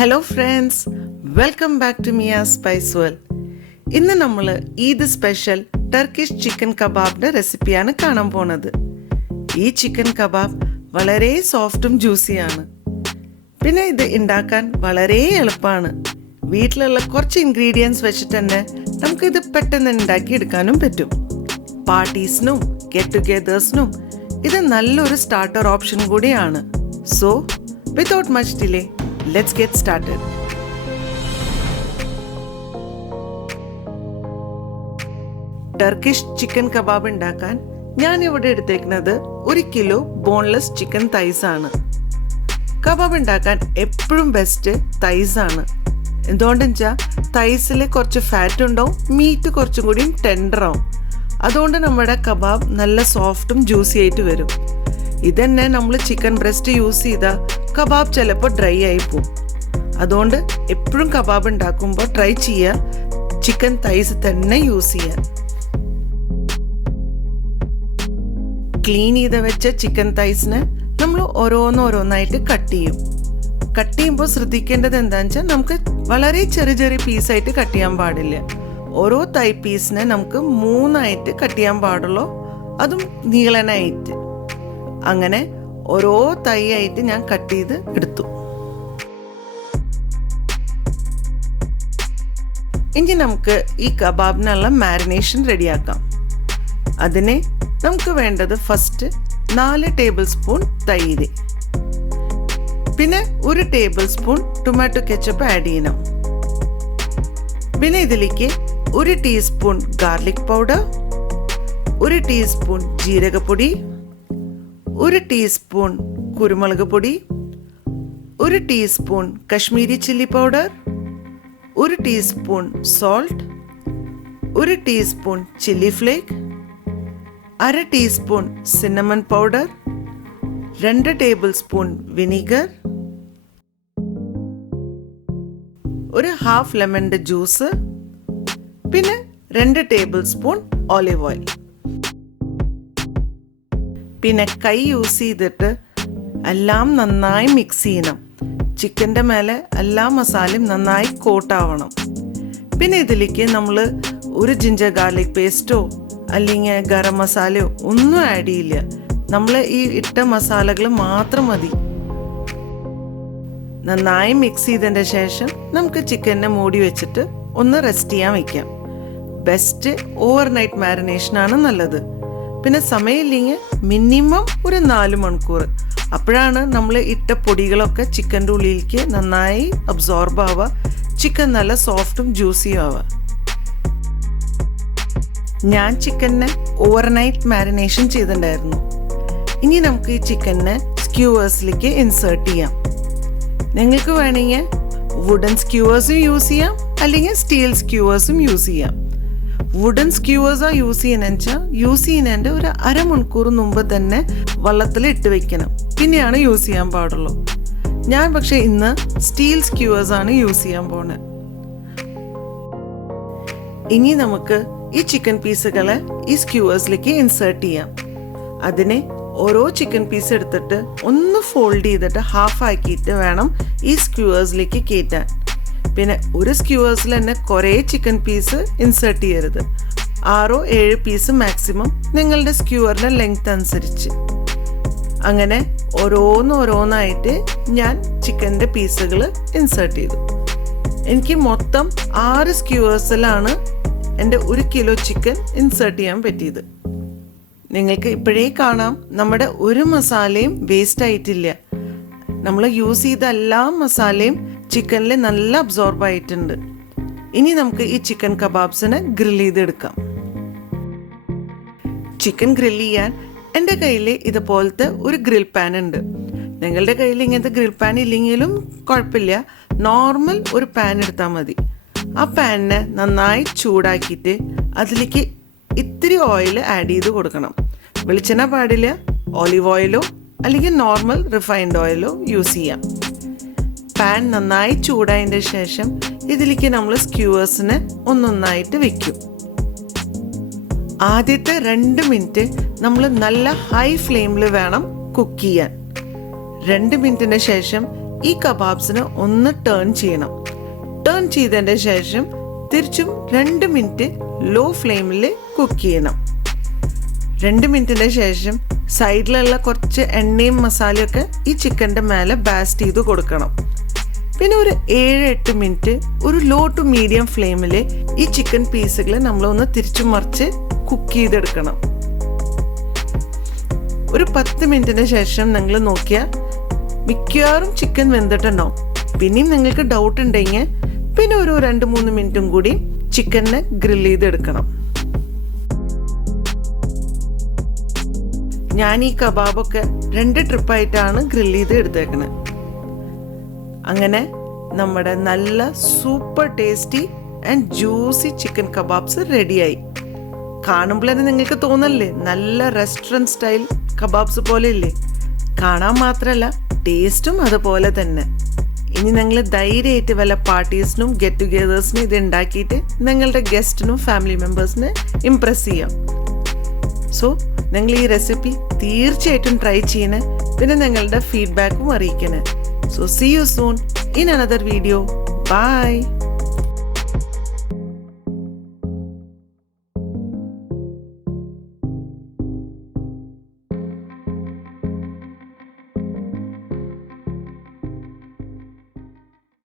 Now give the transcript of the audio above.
Hello friends, welcome back to Mia's spice world. ഇന്ന് നമ്മൾ Eid special Turkish chicken കബാബിൻ്റെ റെസിപ്പിയാണ് കാണാൻ പോണത്. ഈ ചിക്കൻ കബാബ് വളരെ സോഫ്റ്റും ജ്യൂസിയാണ്. പിന്നെ ഇത് ഉണ്ടാക്കാൻ വളരെ എളുപ്പമാണ്. വീട്ടിലുള്ള കുറച്ച് ഇൻഗ്രീഡിയൻസ് വെച്ചിട്ട് തന്നെ നമുക്കിത് പെട്ടെന്ന് ഉണ്ടാക്കിയെടുക്കാനും പറ്റും. പാർട്ടീസിനും ഗെറ്റ് ടുഗെദേഴ്സിനും ഇത് നല്ലൊരു സ്റ്റാർട്ടർ ഓപ്ഷൻ കൂടിയാണ്. So without much delay, let's get started. Turkish chicken kebab ഉണ്ടാക്കാൻ ഞാൻ ഇവിടെ എടുത്തേക്കുന്നത് 1 കിലോ ബോൺലെസ് ചിക്കൻ തൈസ് ആണ്. കബാബ് ഉണ്ടാക്കാൻ എപ്പോഴും ബെസ്റ്റ് തൈസ് ആണ്. എന്തുകൊണ്ടെന്ന് വെച്ചാൽ തൈസിൽ കുറച്ച് ഫാറ്റ് ഉണ്ടാവും, മീറ്റ് കുറച്ചും കൂടി ടെൻഡർ ആവും. അതുകൊണ്ട് നമ്മുടെ കബാബ് നല്ല സോഫ്റ്റും ജ്യൂസി ആയിട്ട് വരും. ഇതന്നെ നമ്മൾ ചിക്കൻ ബ്രസ്റ്റ് യൂസ് ചെയ്താൽ കബാബ് ചിലപ്പോൾ ഡ്രൈ ആയി പോവും. അതുകൊണ്ട് എപ്പോഴും കബാബ് ഉണ്ടാക്കുമ്പോൾ ട്രൈ ചെയ്യുക ചിക്കൻ തൈസ് തന്നെ യൂസ് ചെയ്യാൻ. ക്ലീൻ ചെയ്ത് വെച്ച ചിക്കൻ തൈസിനെ നമ്മൾ ഓരോന്നായിട്ട് കട്ട് ചെയ്യും. കട്ട് ചെയ്യുമ്പോൾ ശ്രദ്ധിക്കേണ്ടത് എന്താണെന്ന് വെച്ചാൽ നമുക്ക് വളരെ ചെറിയ ചെറിയ പീസായിട്ട് കട്ട് ചെയ്യാൻ പാടില്ല. ഓരോ തൈ പീസിനെ നമുക്ക് 3 കട്ട് ചെയ്യാൻ പാടുള്ളൂ, അതും നീളനായിട്ട്. അങ്ങനെ ഓരോ തൈ ആയിട്ട് ഞാൻ കട്ട് ചെയ്ത് എടുത്തു. ഇനി നമുക്ക് ഈ കബാബിനുള്ള മാരിനേഷൻ റെഡിയാക്കാം. അതിന് നമുക്ക് വേണ്ടത് ഫസ്റ്റ് 4 ടേബിൾ സ്പൂൺ തൈര്, പിന്നെ 1 table spoon tomato ketchup add ചെയ്യണം. പിന്നെ ഇതിലേക്ക് 1 ടീസ്പൂൺ ഗാർലിക് പൗഡർ, 1 ടീസ്പൂൺ ജീരകപ്പൊടി, 1 ടീസ്പൂൺ കുരുമുളക് പൊടി, 1 teaspoon Kashmiri chilli powder, 1 teaspoon salt, 1 teaspoon chilli flake, 1/2 teaspoon cinnamon powder, 2 table spoon vinegar, 1/2 ലെമണിൻ്റെ ജ്യൂസ്, പിന്നെ 2 ടേബിൾ സ്പൂൺ ഓലിവ് ഓയിൽ. പിന്നെ കൈ യൂസ് ചെയ്തിട്ട് എല്ലാം നന്നായി മിക്സ് ചെയ്യണം. ചിക്കൻ്റെ മേലെ എല്ലാ മസാലയും നന്നായി കോട്ടാവണം. പിന്നെ ഇതിലേക്ക് നമ്മൾ 1 ജിഞ്ചർ ഗാർലിക് പേസ്റ്റോ അല്ലെങ്കിൽ ഗരം മസാലയോ ഒന്നും ആഡ് ചെയ്യില്ല. നമ്മൾ ഈ ഇട്ട മസാലകൾ മാത്രം മതി. നന്നായി മിക്സ് ചെയ്തതിൻ്റെ ശേഷം നമുക്ക് ചിക്കനെ മൂടി വെച്ചിട്ട് ഒന്ന് റെസ്റ്റ് ചെയ്യാൻ വയ്ക്കാം. ബെസ്റ്റ് ഓവർനൈറ്റ് മാരിനേഷനാണ് നല്ലത്. പിന്നെ സമയമില്ലെങ്കിൽ മിനിമം ഒരു 4 മണിക്കൂർ. അപ്പോഴാണ് നമ്മൾ ഇട്ട പൊടികളൊക്കെ ചിക്കൻ്റെ ഉള്ളിലേക്ക് നന്നായി അബ്സോർബ് ആവുക, ചിക്കൻ നല്ല സോഫ്റ്റും ജ്യൂസിയും ആവുക. ഞാൻ ചിക്കനെ ഓവർനൈറ്റ് മാരിനേഷൻ ചെയ്തിട്ടുണ്ടായിരുന്നു. ഇനി നമുക്ക് ഈ ചിക്കനെ സ്ക്യൂവേഴ്സിലേക്ക് ഇൻസേർട്ട് ചെയ്യാം. നിങ്ങൾക്ക് വേണമെങ്കിൽ വുഡൻ സ്ക്യൂവേഴ്സും യൂസ് ചെയ്യാം, അല്ലെങ്കിൽ സ്റ്റീൽ സ്ക്യൂവേഴ്സും യൂസ് ചെയ്യാം. വുഡൻ സ്ക്യൂവേഴ്സാണ് യൂസ് ചെയ്യുന്നതിൻ്റെ ഒരു 1/2 മണിക്കൂർ മുമ്പ് തന്നെ വെള്ളത്തിൽ ഇട്ട് വെക്കണം, പിന്നെയാണ് യൂസ് ചെയ്യാൻ പാടുള്ളൂ. ഞാൻ പക്ഷേ ഇന്ന് സ്റ്റീൽ സ്ക്യൂവേഴ്സാണ് യൂസ് ചെയ്യാൻ പോകുന്നത്. ഇനി നമുക്ക് ഈ ചിക്കൻ പീസുകളെ ഈ സ്ക്യൂവേഴ്സിലേക്ക് ഇൻസേർട്ട് ചെയ്യാം. അതിനെ ഓരോ ചിക്കൻ പീസ് എടുത്തിട്ട് ഒന്ന് ഫോൾഡ് ചെയ്തിട്ട് ഹാഫ് ആക്കിയിട്ട് വേണം ഈ സ്ക്യൂവേഴ്സിലേക്ക് കയറ്റാൻ. പിന്നെ ഒരു സ്ക്യൂവേഴ്സിൽ തന്നെ കുറേ ചിക്കൻ പീസ് ഇൻസേർട്ട് ചെയ്യരുത്. 6-7 പീസ് മാക്സിമം, നിങ്ങളുടെ സ്ക്യൂവറിൻ്റെ ലെങ്ത് അനുസരിച്ച്. അങ്ങനെ ഓരോന്നായിട്ട് ഞാൻ ചിക്കൻ്റെ പീസുകൾ ഇൻസേർട്ട് ചെയ്തു. എനിക്ക് മൊത്തം 6 സ്ക്യൂവേഴ്സിലാണ് എൻ്റെ 1 കിലോ ചിക്കൻ ഇൻസേർട്ട് ചെയ്യാൻ പറ്റിയത്. നിങ്ങൾക്ക് ഇപ്പോഴേ കാണാം നമ്മുടെ ഒരു മസാലയും വേസ്റ്റ് ആയിട്ടില്ല. നമ്മൾ യൂസ് ചെയ്ത എല്ലാ മസാലയും ചിക്കനിൽ നല്ല അബ്സോർബ് ആയിട്ടുണ്ട്. ഇനി നമുക്ക് ഈ ചിക്കൻ കബാബ്സിനെ ഗ്രിൽ ചെയ്തെടുക്കാം. ചിക്കൻ ഗ്രിൽ ചെയ്യാൻ എൻ്റെ കയ്യിൽ ഇതുപോലത്തെ ഒരു ഗ്രിൽ പാൻ ഉണ്ട്. നിങ്ങളുടെ കയ്യിൽ ഇങ്ങനത്തെ ഗ്രിൽ പാൻ ഇല്ലെങ്കിലും കുഴപ്പമില്ല, നോർമൽ ഒരു പാൻ എടുത്താൽ മതി. ആ പാനിനെ നന്നായി ചൂടാക്കിയിട്ട് അതിലേക്ക് ഇത്തിരി ഓയിൽ ആഡ് ചെയ്ത് കൊടുക്കണം. വെളിച്ചെണ്ണ പാടില്ല, ഓലിവ് ഓയിലോ അല്ലെങ്കിൽ നോർമൽ റിഫൈൻഡ് ഓയിലോ യൂസ് ചെയ്യാം. പാൻ നന്നായി ചൂടായതിൻ്റെ ശേഷം ഇതിലേക്ക് നമ്മൾ സ്ക്യൂവേഴ്സിനെ ഒന്നൊന്നായിട്ട് വെക്കും. ആദ്യത്തെ 2 മിനിറ്റ് നമ്മൾ നല്ല ഹൈ ഫ്ലെയിമിൽ വേണം കുക്ക് ചെയ്യാൻ. 2 മിനിറ്റിന് ശേഷം ഈ കബാബ്സിനെ ഒന്ന് ടേൺ ചെയ്യണം. ടേൺ ചെയ്തതിൻ്റെ ശേഷം തിരിച്ചും 2 മിനിറ്റ് ലോ ഫ്ലെയിമിൽ കുക്ക് ചെയ്യണം. 2 മിനിറ്റിന് ശേഷം സൈഡിലുള്ള കുറച്ച് എണ്ണയും മസാലയൊക്കെ ഈ ചിക്കൻ്റെ മേലെ ബാസ്റ്റ് ചെയ്ത് കൊടുക്കണം. പിന്നെ ഒരു 7-8 മിനിറ്റ് ഒരു ലോ ടു മീഡിയം ഫ്ലെയിമിൽ ഈ ചിക്കൻ പീസുകൾ നമ്മളൊന്ന് തിരിച്ചു മറിച്ച് കുക്ക് ചെയ്തെടുക്കണം. ഒരു 10 മിനിറ്റിന് ശേഷം നിങ്ങൾ നോക്കിയാൽ മിക്കവാറും ചിക്കൻ വെന്തിട്ടുണ്ടാവും. പിന്നെയും നിങ്ങൾക്ക് ഡൗട്ട് ഉണ്ടെങ്കിൽ പിന്നെ ഒരു 2-3 മിനിറ്റും കൂടി ചിക്കനെ ഗ്രിൽ ചെയ്തെടുക്കണം. ഞാൻ ഈ കബാബൊക്കെ 2 ട്രിപ്പായിട്ടാണ് ഗ്രിൽ ചെയ്ത് എടുത്തേക്കണത്. അങ്ങനെ നമ്മുടെ നല്ല super tasty and juicy chicken kebabs റെഡിയായി. കാണുമ്പോൾ തന്നെ നിങ്ങൾക്ക് തോന്നല്ലേ നല്ല റെസ്റ്റോറൻറ്റ് സ്റ്റൈൽ കബാബ്സ് പോലെ ഇല്ലേ? കാണാൻ മാത്രമല്ല ടേസ്റ്റും അതുപോലെ തന്നെ. ഇനി നിങ്ങൾ ധൈര്യമായിട്ട് വല്ല പാർട്ടീസിനും ഗെറ്റ് ടുഗെദേഴ്സിനും ഇത് ഉണ്ടാക്കിയിട്ട് നിങ്ങളുടെ ഗസ്റ്റിനും ഫാമിലി മെമ്പേഴ്സിനെ ഇംപ്രസ് ചെയ്യാം. സോ നിങ്ങൾ ഈ റെസിപ്പി തീർച്ചയായിട്ടും ട്രൈ ചെയ്യണേ. പിന്നെ നിങ്ങളുടെ ഫീഡ്ബാക്കും അറിയിക്കണേ. So see you soon in another video. Bye.